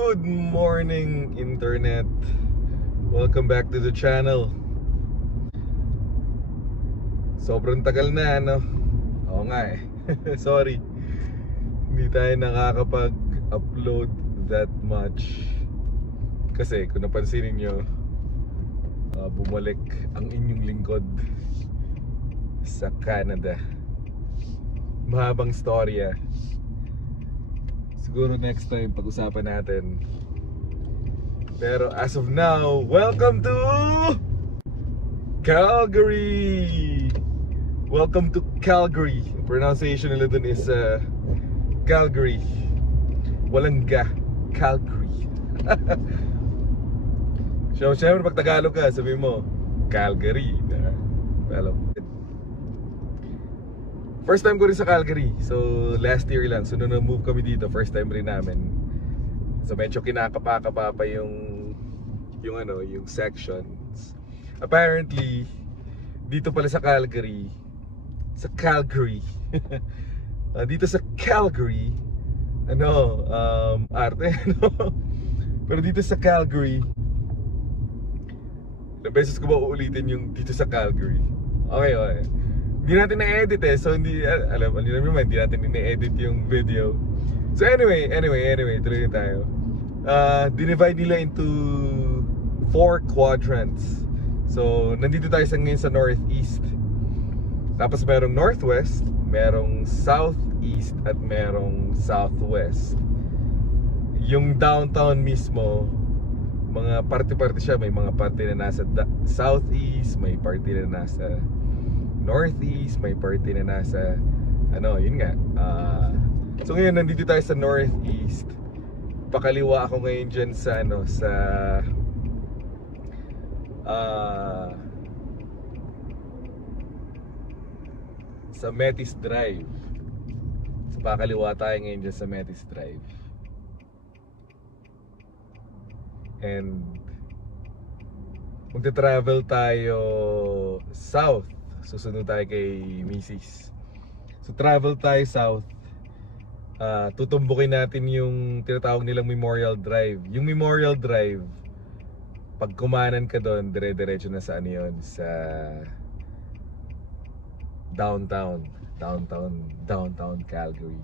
Good morning, internet. Welcome back to the channel. Sobrang tagal na, ano? Oo nga eh. Sorry. Hindi tayo nakakapag-upload that much. Kasi kung napansinin nyo, bumalik ang inyong lingkod sa Canada. Mahabang storya. Siguro next time pag-usapan natin. Pero as of now, welcome to Calgary! Welcome to Calgary. Ang pronunciation nila dun is Calgary. Walang ga. Calgary. Siyempre pag Tagalog ka, sabi mo Calgary. Pero first time ko rin sa Calgary. So last year lang. So nung na-move kami dito, first time rin namin. So medyo kinakapa-kapa pa yung sections. Apparently dito pala sa Calgary, dito sa Calgary, arte, no? Pero dito sa Calgary, ilang beses ko ba uulitin yung dito sa Calgary? Okay. Hindi natin na-edit eh, so hindi naman, hindi natin na-edit yung video. So anyway, tuloy na tayo. Dinivide nila into 4 quadrants. So nandito tayo ngayon sa northeast. Tapos merong northwest, merong southeast, at merong southwest. Yung downtown mismo, mga parte-parte siya. May mga parte na nasa southeast, may parte na nasa northeast, may parte na nasa yun nga. So ngayon nandito tayo sa northeast. Pakaliwa ako ngayon dyan sa sa Metis Drive. So pakaliwa tayo ngayon dyan sa Metis Drive. And magta-travel tayo south. Susunod tayo kay Mrs. So travel tayo south. Tutumbukin natin yung tinatawag nilang Memorial Drive. Yung Memorial Drive, pag kumanan ka doon, dire-diretso na sa sa downtown Calgary.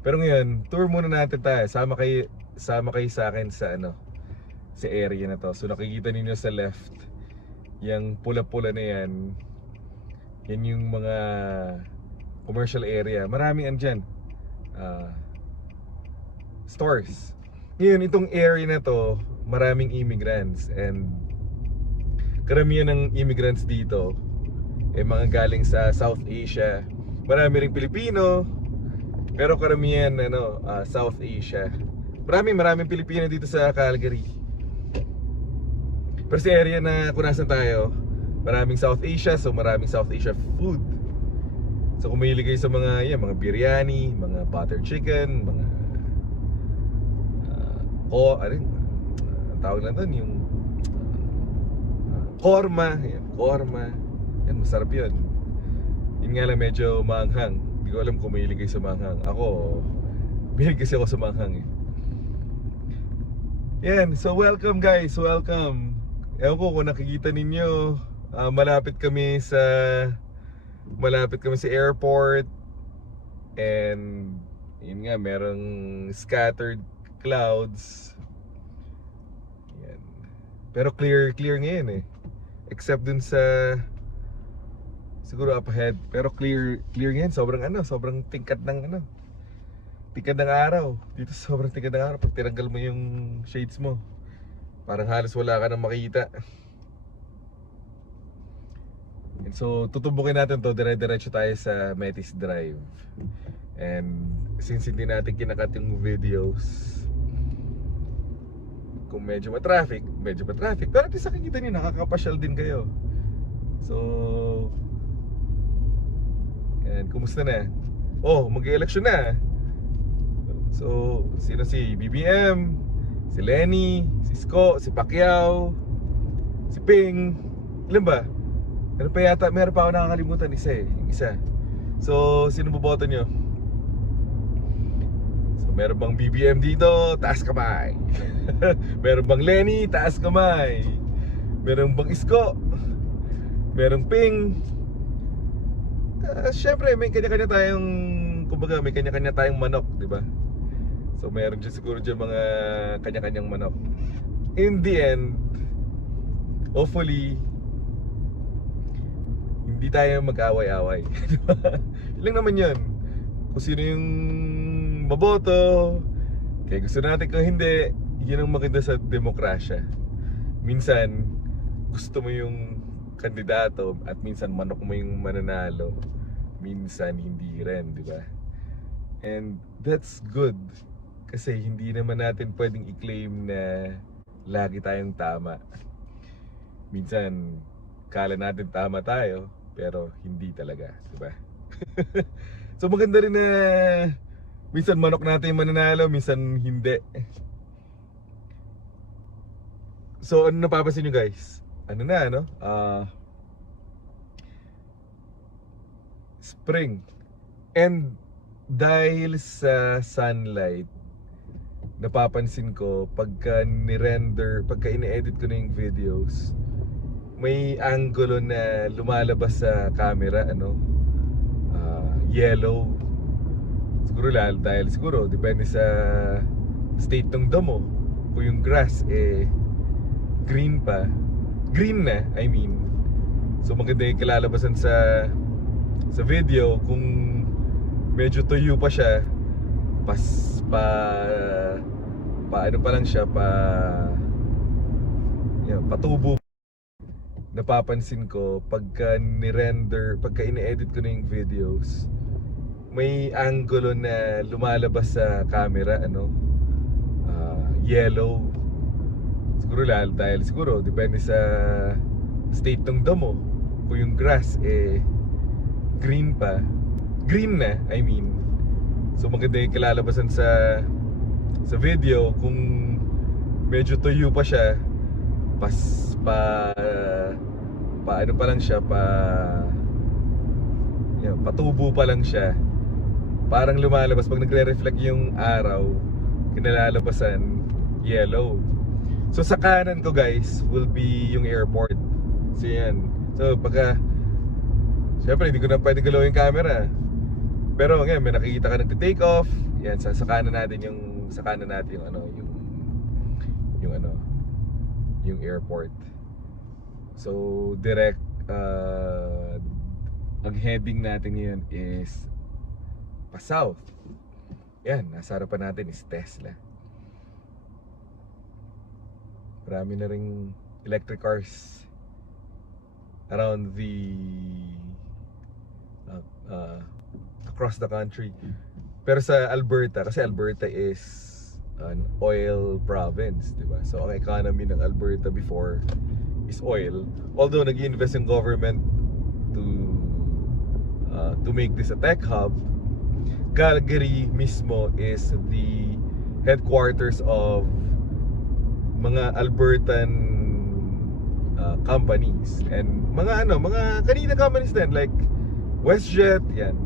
Pero ngayon, tour muna natin tayo. Sama kayo sa akin sa sa area na to. So nakikita niyo sa left, yung pula-pula na yan. Yan yung mga commercial area. Maraming andyan. Stores. Ngayon, itong area na to, maraming immigrants, and karamihan ng immigrants dito mga galing sa South Asia. Marami ring Pilipino, pero karamihan South Asia. Maraming Pilipino dito sa Calgary. Pero sa area na kung nasan tayo, maraming South Asia, so maraming South Asia food. So kung mahilig kayo sa mga biryani, mga butter chicken, mga tawag lang doon, yung korma. Yan, masarap yun. Yun nga lang, medyo maanghang. Hindi ko alam kung mahilig kayo sa maanghang. Ako, mahilig kasi ako sa maanghang eh. Yan, so welcome guys, welcome. Ewan ko kung nakikita ninyo, malapit kami sa airport. And yun nga, merong scattered clouds. Yan. Pero clear ngayon eh. Except dun sa siguro up ahead. Pero clear ngayon. Sobrang tingkad ng araw. Dito sobrang tingkad ng araw. Pag tinanggal mo yung shades mo, parang halos wala ka nang makita. And so tutubukin natin to, dire-diretso tayo sa Metis Drive. And since hindi natin kinakat yung videos, kung medyo ma-traffic. Pero at least nakikita nyo, nakakapasyal din kayo. So yan, kumusta na? Oh, mag-election na. So, sino si BBM, si Lenny, si Isko, si Pacquiao, si Ping. Ilan ba? Meron pa ako nakakalimutan, isa. So, sino boboto nyo? So, So, meron bang BBM dito? Taas kamay. Meron bang Lenny? Taas kamay. Meron bang Isko? Meron Ping? Siyempre, may kanya-kanya tayong, kumbaga, may kanya-kanya tayong manok, di ba? So, meron dyan siguro dyan mga kanya-kanyang manok. In the end, hopefully, hindi tayo mag-away-away. Diba? Yun lang naman yun. Kung sino yung maboto, kaya gusto natin kung hindi, yun ang maganda sa demokrasya. Minsan, gusto mo yung kandidato at minsan manok mo yung mananalo. Minsan hindi rin, di ba? And that's good. Kasi hindi naman natin pwedeng i-claim na lagi tayong tama. Minsan, kala natin tama tayo, pero hindi talaga, di ba? So maganda rin na minsan manok natin yung mananalo, minsan hindi. So ano napapansin nyo guys? Ano na, no? Spring. And dahil sa sunlight, napapansin ko pagka ni-render, pagka ini-edit ko na yung videos, may angulo na lumalabas sa camera, ano? Yellow. Siguro dahil siguro depende sa state ng damo. Kung yung grass green pa, green na, I mean. So maganda yung kalalabasan sa video. Kung medyo tuyo pa siya, ano pa lang siya, patubo. Napapansin ko pagka ni-render, pagka ini-edit ko na yung videos, may angulo na lumalabas sa camera, ano? Yellow. Siguro dahil siguro depende sa state ng damo. Kung yung grass green pa, green na, I mean. So maganda yung kalalabasan sa video. Kung medyo tuyo pa siya, ano pa lang siya, patubo pa lang siya. Parang lumalabas pag nagre-reflect yung araw, kinalalabasan yellow. So sa kanan ko guys will be yung airport. So yan. So pagka, syempre hindi ko na pwede galaw yung camera. Pero ngayon may nakikita ka nagte-take off. Yan, sa kanan natin yung yung airport. So direct ang heading natin ngayon is pa-south. Yan, nasa harapan natin is Tesla. Marami na ring electric cars around the across the country. Pero sa Alberta, kasi Alberta is an oil province, di ba? So ang economy ng Alberta before is oil. Although nag-invest yung government to make this a tech hub, Calgary mismo is the headquarters of mga Albertan companies and mga kanina companies din like WestJet, yan.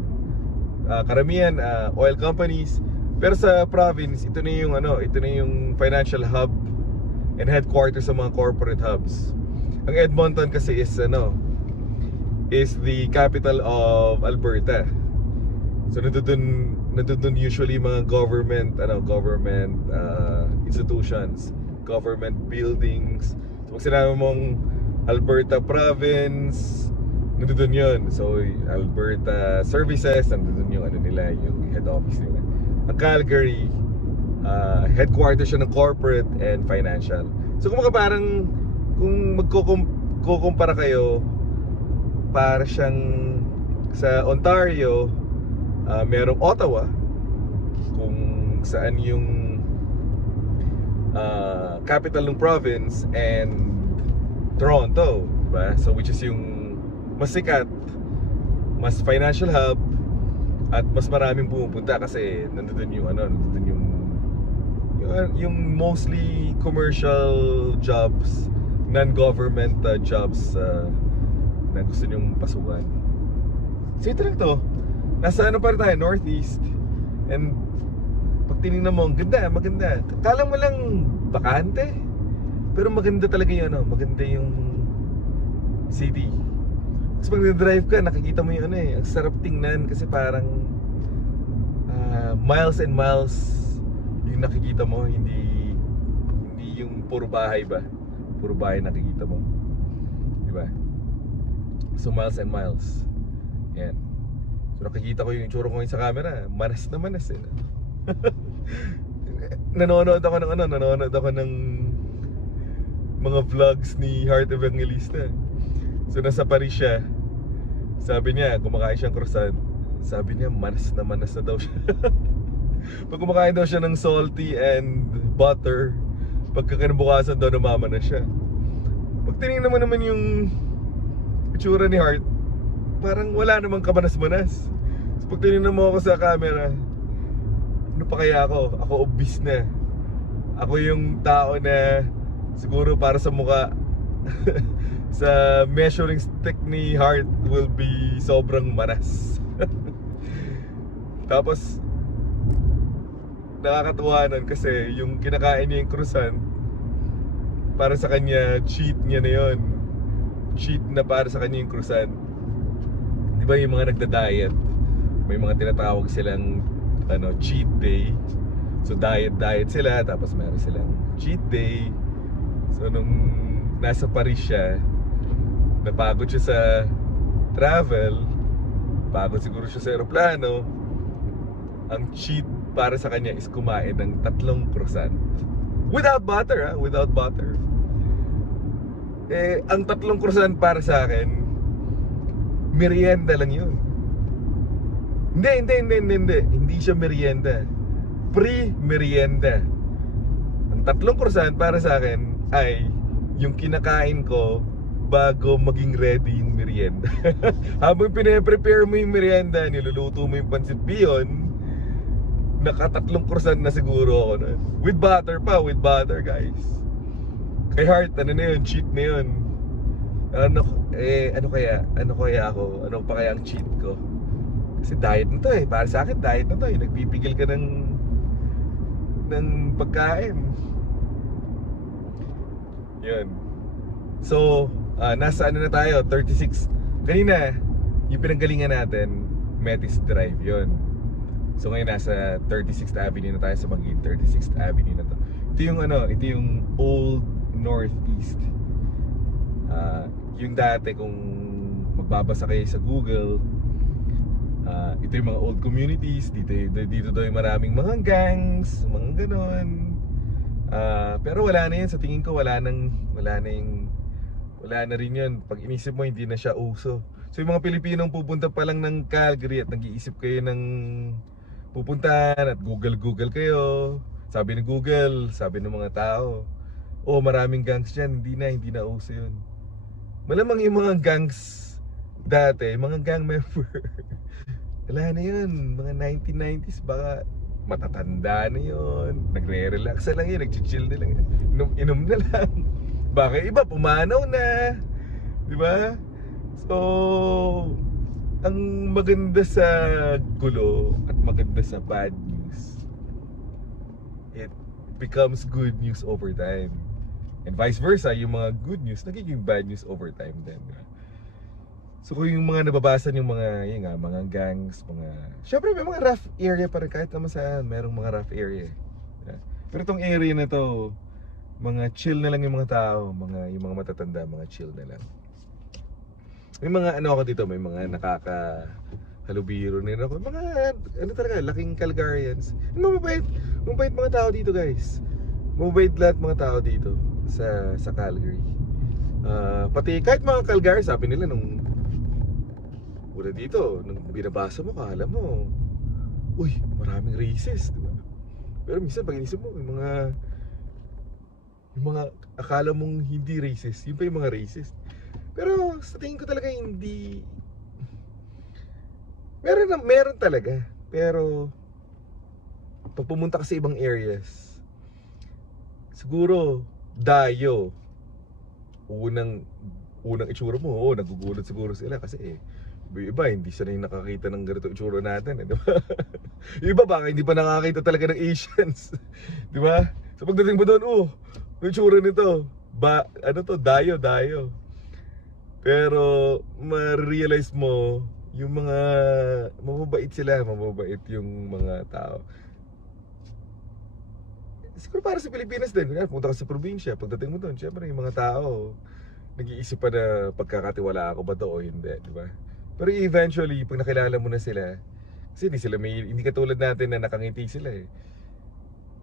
Karamihan oil companies. Pero sa province, ito na yung financial hub and headquarters sa mga corporate hubs. Ang Edmonton kasi is the capital of Alberta. So nandun usually mga government institutions, government buildings. So pag sinabi mong Alberta province, nandun yun. So Alberta Services, nandun yung yung head office nila. Ang Calgary, headquarters siya ng corporate and financial. So kung parang kung magkukumpara kayo, para siyang sa Ontario, merong Ottawa, kung saan yung capital ng province, and Toronto, diba? So which is yung mas sikat, mas financial hub, at mas maraming pumupunta kasi nandun yung mostly commercial jobs, non-government jobs na gusto nyong pasukan. So ito lang to, nasa pa rin tayo, northeast. And pag tinignan mo, ang ganda, maganda. Kala mo lang bakante. Pero maganda talaga yung ano, maganda yung city. Tapos pag nag-drive ka, nakikita mo yung ano eh, ang sarap tingnan kasi parang miles and miles yung nakikita mo, hindi yung puro bahay ba? Puro bahay nakikita mo. Di ba? So miles and miles. Yan. So nakikita ko yung itsura ko ngayon sa camera, manas na manas eh. Nanonood ako ng mga vlogs ni Heart Evangelista. So nasa Paris siya. Sabi niya, kumakain siyang croissant. Sabi niya, manas na daw siya. Pag kumakain daw siya ng salty and butter, pagka kinabukasan daw namama na siya. Pag tinignan mo naman yung itsura ni Heart, parang wala namang kamanas-manas. So pag tinignan mo ako sa camera, ano pa kaya ako? Ako obese na. Ako yung tao na siguro para sa mukha sa measuring stick ni Heart will be sobrang manas. Tapos nakakatuwa nun kasi yung kinakain niya yung croissant, para sa kanya cheat niya na yun. Cheat na para sa kanya yung croissant. Di ba yung mga nagda-diet, may mga tinatawag silang cheat day. So diet sila, tapos meron silang cheat day. So nung nasa Paris siya, napagod siya sa travel, pagod siguro siya sa aeroplano, ang cheat para sa kanya is kumain ng 3 croissant. Without butter, without butter. Eh, ang 3 croissant para sa akin, merienda lang yun. Hindi siya merienda. Pre-merienda. Ang 3 croissant para sa akin ay yung kinakain ko bago maging ready yung merienda. Habang pine-prepare mo yung merienda, niluluto mo yung pancit bihon, naka 3 croissant na siguro ako nun. With butter pa, with butter guys. Kay Heart, ano na yun, cheat na yun. Ano kaya ako? Ano pa kaya ang cheat ko? Kasi diet na to eh, para sa akin diet na to eh. Nagpipigil ka ng pagkain. Yun. So, nasa ano na tayo, 36. Kanina, yung pinanggalingan natin, Metis Drive, yun. So ngayon nasa 36th Avenue na tayo sa Magin, 36th Avenue na to. Ito yung Old Northeast. Yung dati kung magbabasa kayo sa Google, ito yung mga old communities, dito daw yung maraming mga gangs, mga ganon. Pero wala na yan, sa tingin ko wala na rin yun. Pag inisip mo, hindi na siya uso. So yung mga Pilipinong pupunta pa lang ng Calgary at nag-iisip kayo ng pupuntahan at Google kayo, sabi ni Google, sabi ng mga tao, oh maraming gangs dyan, hindi na uso yun. Malamang yung mga gangs dati, mga gang member wala na yun, mga 1990s, baka matatanda na yun, nagre-relax na lang yun, nag-chill na lang yun, inom na lang. Baka iba pumanaw na, di ba? So ang maganda sa gulo at maganda sa bad news, it becomes good news over time. And vice versa, yung mga good news nagiging bad news over time din. So kung yung mga nababasa yung mga gangs, syempre may mga rough area pa rin, kahit naman sa merong mga rough area. Pero itong area na to, mga chill na lang yung mga tao, yung mga matatanda, mga chill na lang. May mga ako dito, may mga nakakahalubiro rin ako. Mga talaga, laking Calgarians. Mababait mga tao dito guys. Mababait lahat mga tao dito sa Calgary. Pati kahit mga Calgary, sabi nila nung una dito, nung binabasa mo, kala mo, uy, maraming racist, diba? Pero minsan pag inisip mo, yung mga akala mong hindi racist, yun pa yung mga racist. Pero sa tingin ko talaga hindi. Meron talaga. Pero pag pumunta ka sa ibang areas, siguro unang itsura mo, nagugulat siguro sila kasi Yung iba, hindi sila yung nakakita ng ganito itsura natin, di ba? Yung iba, baka hindi pa nakakita talaga ng Asians. Di ba? So pagdating mo doon, yung itsura nito, ano to, dayo. Pero, ma-realize mo, yung mga, mababait yung mga tao. Siguro para sa Pilipinas din, punta ka sa probinsya, pagdating mo doon, syempre yung mga tao, nag-iisip pa na pagkakatiwala ako ba to o hindi, di ba? Pero eventually, pag nakilala mo na sila, kasi hindi katulad natin na nakangiti sila eh.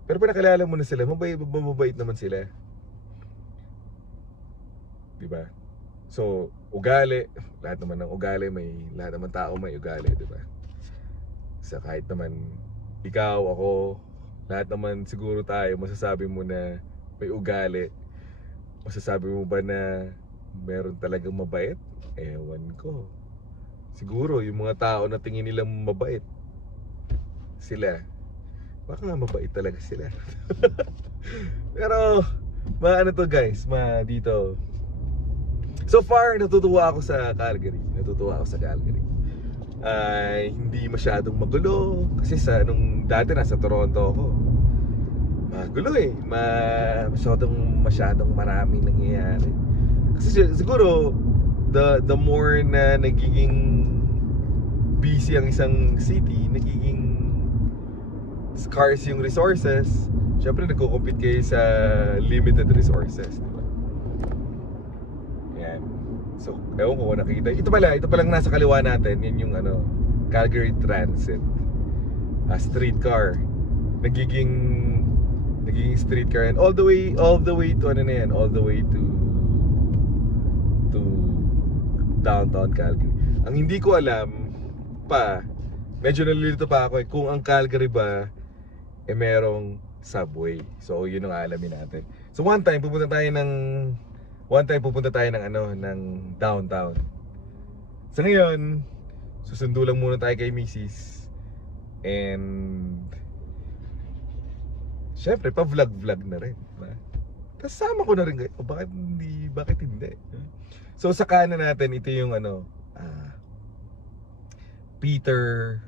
Pero pag nakilala mo na sila, mabait naman sila. Di ba? So, ugali, lahat naman ng ugali, lahat naman tao may ugali, di ba? Sa kahit naman ikaw, ako, lahat naman siguro tayo, masasabi mo na may ugali. Masasabi mo ba na meron talagang mabait? Ewan ko. Siguro yung mga tao na tingin nilang mabait, sila, baka nga mabait talaga sila. Pero ano to guys, dito. So far natutuwa ako sa Calgary. Hindi masyadong magulo kasi nung dati nasa Toronto ako, magulo eh. Masyadong maraming nangyayari. Kasi siguro the more na nagiging busy ang isang city, nagiging scarce yung resources. Syempre nagko-compete kayo sa limited resources, di ba? Yan. So, ewan ko kung nakita. Ito palang nasa kaliwa natin, yan yung Calgary Transit. Streetcar. Nagiging streetcar and all the way to all the way to downtown Calgary. Ang hindi ko alam pa, medyo nalilito pa ako kung ang Calgary ba merong subway. So yun ang alamin natin. So one time pupunta tayo ng downtown. So ngayon, susundo lang muna tayo kay Mrs. And syempre pa-vlog na rin, diba? Kasama ko na rin kayo. Bakit hindi? So sa kanan natin, ito yung Peter,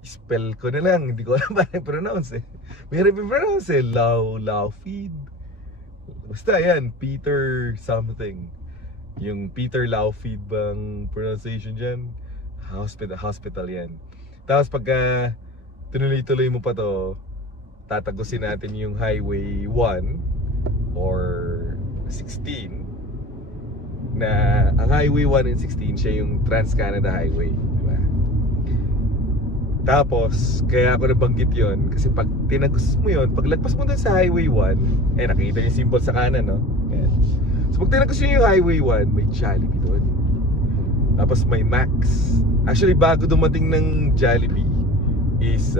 spell ko na lang, hindi ko alam paano pronounce eh. May pronounce eh, Laufeed. Basta yan, Peter something. Yung Peter Laufeed bang pronunciation dyan? Hospital yan. Tapos pagka tinuloy-tuloy mo pa to, tatagusin natin yung Highway 1 or 16. Na ang Highway 1 and 16 siya yung Trans-Canada Highway, di ba? Tapos kaya ako nabanggit yon kasi pag tinagos mo yon, pag lagpas mo dun sa Highway 1, nakikita yung symbol sa kanan, no? Yan. So pag tinagos nyo yung Highway 1, may Jollibee doon. Tapos may Max. Actually bago dumating ng Jollibee is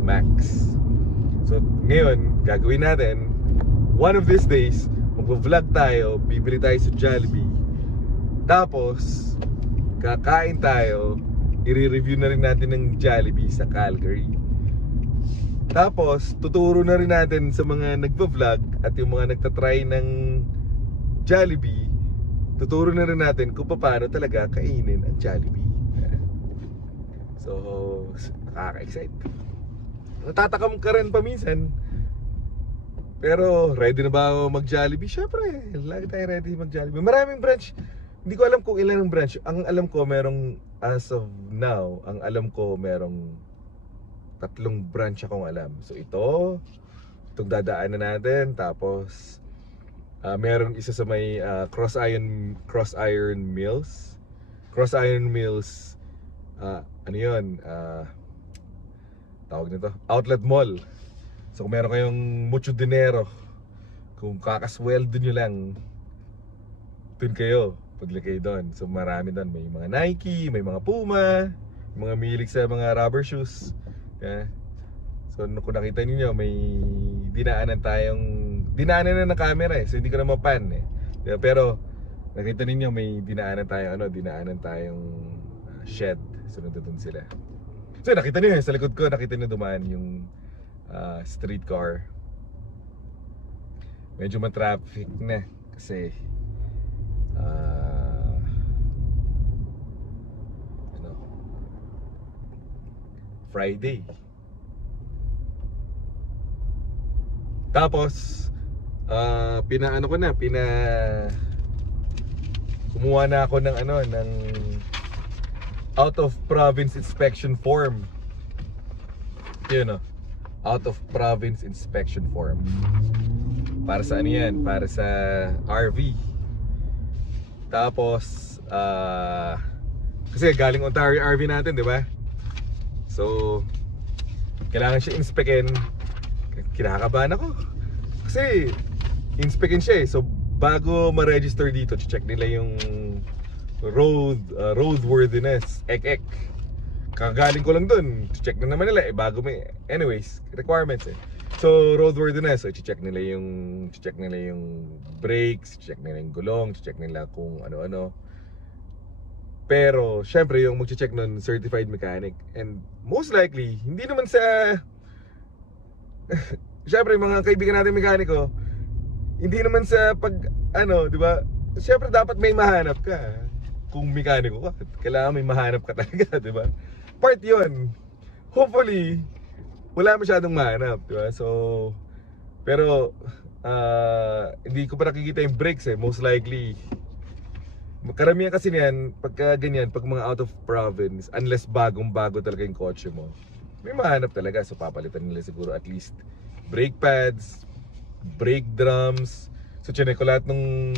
Max. So ngayon gagawin natin, one of these days mag-vlog tayo, bibili tayo sa Jollibee. Tapos kakain tayo, i-review na rin natin ng Jollibee sa Calgary. Tapos tuturo na rin natin sa mga nagva-vlog at yung mga nagtatry ng Jollibee, tuturo na rin natin kung paano talaga kainin ang Jollibee. So nakaka-excite. Natatakam ka rin paminsan. Pero ready na ba ako mag-Jollibee? Syempre, lagi tayo ready mag-Jollibee. Maraming branch. Hindi ko alam kung ilan ang branch. Ang alam ko merong, as of now, ang alam ko merong 3 branch akong alam. So itong dadaanan natin. Tapos merong isa sa may Cross Iron Mills. Cross Iron Mills, ano yun? Tawag nito, Outlet Mall. So kung meron kayong mucho dinero, kung kakasweldo nyo lang, dun kayo, paglagay doon. So marami doon, may mga Nike, may mga Puma, mga milig sa mga rubber shoes. Yeah. So kung nakita niyo may dinaanan na ng camera eh. So hindi ko na mapan eh. Yeah, pero nakita niyo may dinaanan tayong shed. So nandun sila. So nakita niyo sa likod ko, nakita niyo dumaan yung streetcar. Medyo ma-traffic na kasi Friday. Tapos pinaano ko na, kumuha na ako ng ng out of province inspection form. Yun, out of province inspection form. Para sa ano yan? Para sa RV. Tapos kasi galing Ontario RV natin, di ba? So kailangan siya inspekin. Kinakabahan ako kasi inspekin siya eh. So bago ma-register dito, check nila yung roadworthiness, ek. Kagaling ko lang dun, check na naman nila eh, bago may, anyways, requirements eh. So roadworthiness, so check nila yung brakes, check nila yung gulong, check nila kung ano-ano. Pero syempre yung mag-check nun, certified mechanic. And most likely, hindi naman sa syempre mga kaibigan natin mekaniko, hindi naman sa di ba? Syempre dapat may mahanap ka. Kung mekaniko ka, kailangan may mahanap ka talaga, di ba? Part 'yon. Hopefully, wala masyadong mahanap, di ba? So, pero hindi ko pa nakikita yung brakes eh, most likely. Karamihan kasi niyan, pagka ganyan, pag mga out of province, unless bagong-bago talaga yung kotse mo, may mahanap talaga. So papalitan nila siguro at least brake pads, brake drums. So chinek ko yung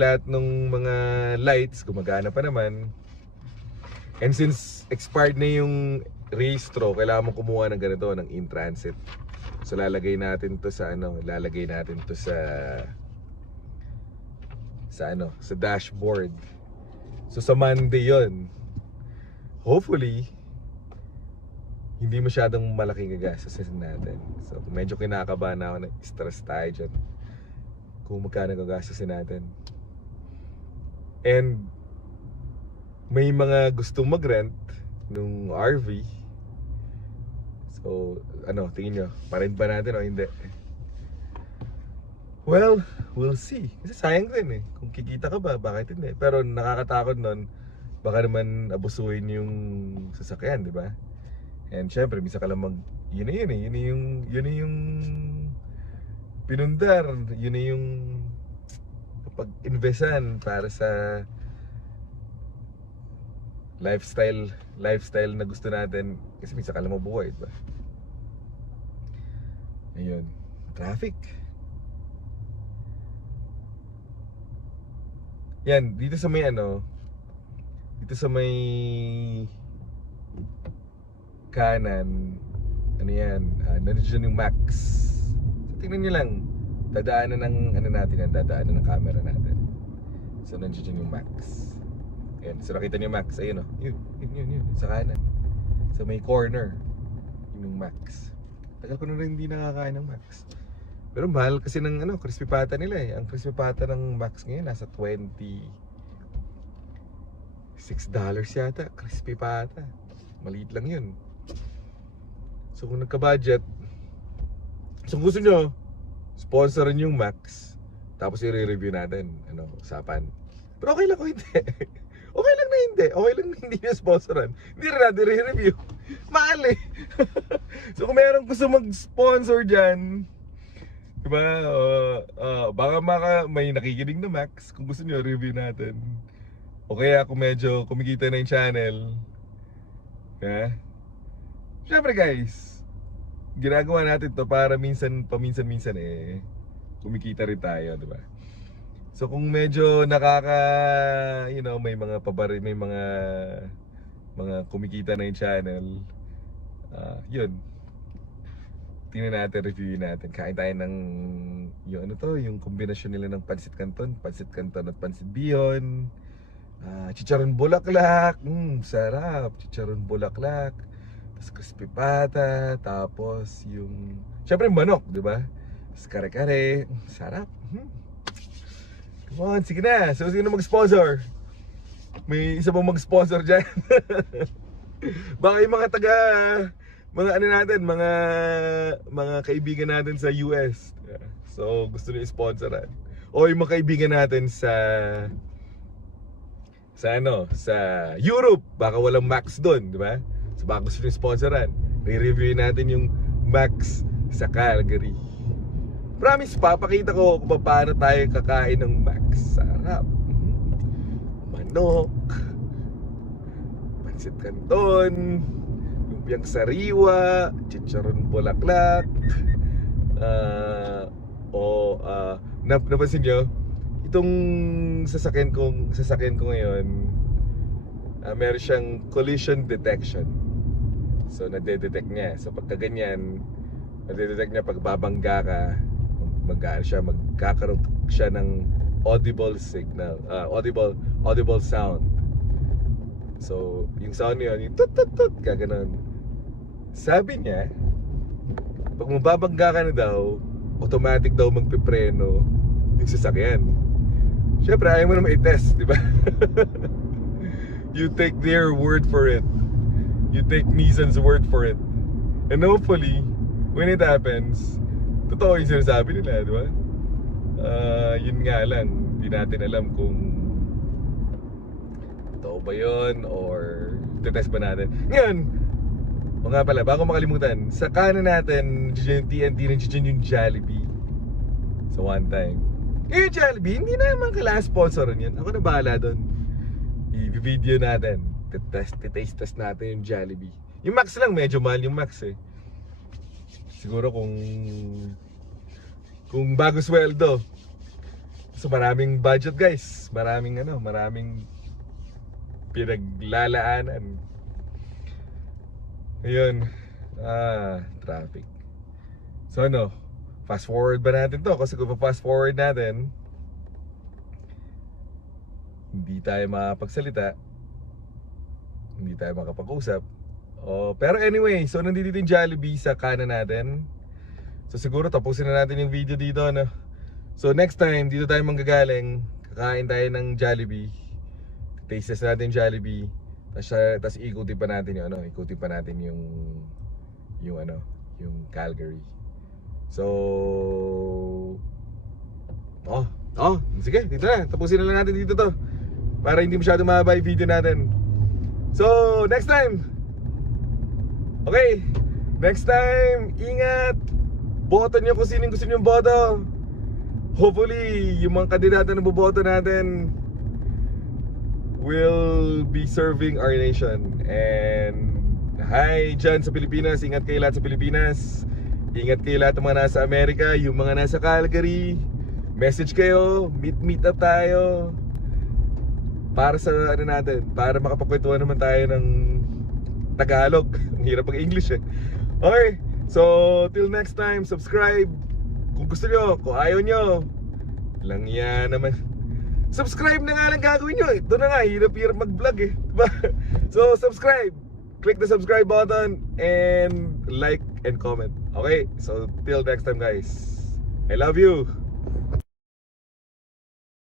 lahat ng mga lights, gumagana pa naman. And since expired na yung registro, kailangan mo kumuha ng ganito, ng in-transit. So lalagay natin to sa sa dashboard. So sa Monday yon, hopefully hindi masyadong malaking gagastusin natin. So medyo kinakabahan ako, na stress tayo dyan kung magkano gagastusin natin. And may mga gustong mag-rent nung RV. So tingin nyo, pa-rent ba natin o hindi? Well, we'll see. Kasi sayang din eh. Kung kikita ka ba, bakit hindi? Pero nakakatakot nun, baka naman abusuhin yung sasakyan, di ba? And syempre, misa ka lang yun yung pinundar, yun yung pag-investan para sa lifestyle na gusto natin. Kasi misa ka lang mabuhay, diba? Ayun, traffic. Yan, dito sa may kanan, nandiyan yung Max. So tingnan nyo lang, dadaanan ng camera natin. So nandiyan yung Max. Ayan, so nakita nyo yung Max, ayun yun, sa kanan. So may corner, yun yung Max. Tagal ko na rin hindi nakakain ng Max. Pero mahal kasi ng crispy pata nila eh. Ang crispy pata ng Max ngayon nasa $26 yata, crispy pata. Maliit lang yun. So kung nagka-budget, so kung gusto nyo, sponsorin yung Max, tapos i-review natin, usapan. Pero okay lang kung hindi. Okay lang na hindi. Okay lang na hindi nyo sponsoran. Hindi rin natin i-review. Mahal eh. So kung meron gusto mag-sponsor dyan, diba, baka may nakikinig na Max, kung gusto nyo review natin. O kaya kung medyo kumikita na yung channel. Yeah. Siyempre guys, ginagawa natin to para paminsan-minsan eh kumikita rin tayo, di ba? So kung medyo may mga may mga kumikita na yung channel, yun. Tingnan natin, review natin. Kain tayo ng yung kombinasyon nila ng pansit canton at pansit bihon. Chicharon bulaklak, sarap. Chicharon bulaklak, tapos crispy pata, tapos yung syempre manok, di ba? Tapos kare-kare, sarap. Come on, sige na. So sino mag-sponsor? May isa bang mag-sponsor dyan? Baka yung mga kaibigan natin sa US. So gusto niyo sponsoran. O yung mga kaibigan natin sa Europe, baka walang Max doon, di ba? So baka gusto nyo sponsoran, re-review natin yung Max sa Calgary. Promise, papakita ko kung paano tayo kakain ng Max. Sarap. Manok, pansit canton, lumpiang sariwa, chicharon bulaklak. Napansin nyo, itong sasakyan ko ngayon, meron siyang collision detection. So nade-detect niya. So pagka ganyan, nade-detect niya pag babangga ka, magkakaroon siya ng audible signal, audible sound. So yung sound niya, yung tut tut tut, gaganon. Sabi niya, pag mababangga ka na daw, automatic daw magpipreno yung sasakyan. Syempre, ayaw mo naman i-test, di ba? You take their word for it. You take Nissan's word for it. And hopefully, when it happens, totoo yung sinasabi nila, di ba? Yun nga lang, hindi natin alam kung totoo ba yun or test ba natin. Ngayon, o nga pala, bago makalimutan, sa kanan natin, yung TNT, nandiyan yung Jollibee. So one time. Yung Jollibee, hindi naman kailangan sponsoran yun. Ako na bahala doon. I-video natin. Taste test natin yung Jollibee. Yung Max lang, medyo mahal yung Max eh. Siguro kung bago sweldo. So maraming budget guys. Maraming pinaglalaanan. Ayun. Traffic. So ano, fast forward ba natin to? Kasi kung fast forward natin, hindi tayo makapagsalita, hindi tayo makapag-usap. Pero anyway, so nandito yung Jollibee sa kanan natin. So siguro tapusin na natin yung video dito, no? So next time, dito tayo manggagaling. Kakain tayo ng Jollibee. Taste test natin yung Jollibee. Tapos ikutin pa natin yung ikutin pa natin yung Calgary. So sige, dito na. Tapusin na lang natin dito to. Para hindi masyado mahaba yung video natin. So, next time. Okay, next time, ingat. Boto nyo kung sinong gusto nyo boto. Hopefully, yung mga kandidato na boboto natin will be serving our nation. And hi dyan sa Pilipinas. Ingat kayo lahat sa Pilipinas. Ingat kayo lahat ng mga nasa Amerika. Yung mga nasa Calgary, message kayo. Meet up tayo. Para sa natin, para makapagkwentuhan naman tayo ng Tagalog. Ang hirap pag-English eh. Okay, so till next time, subscribe kung gusto nyo. Kung ayaw nyo, lang yan naman. Subscribe na nga lang gagawin nyo. Ito na nga, hirap-hirap mag-vlog eh, diba? So subscribe, click the subscribe button and like and comment. Okay, so till next time guys, I love you.